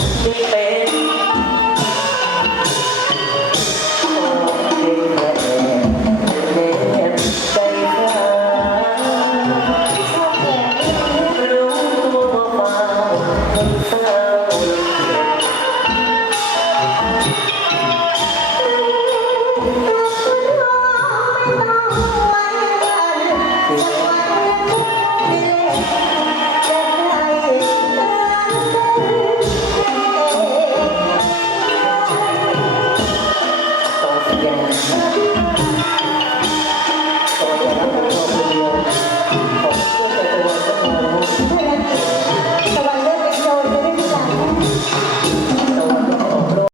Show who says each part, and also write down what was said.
Speaker 1: Thank you.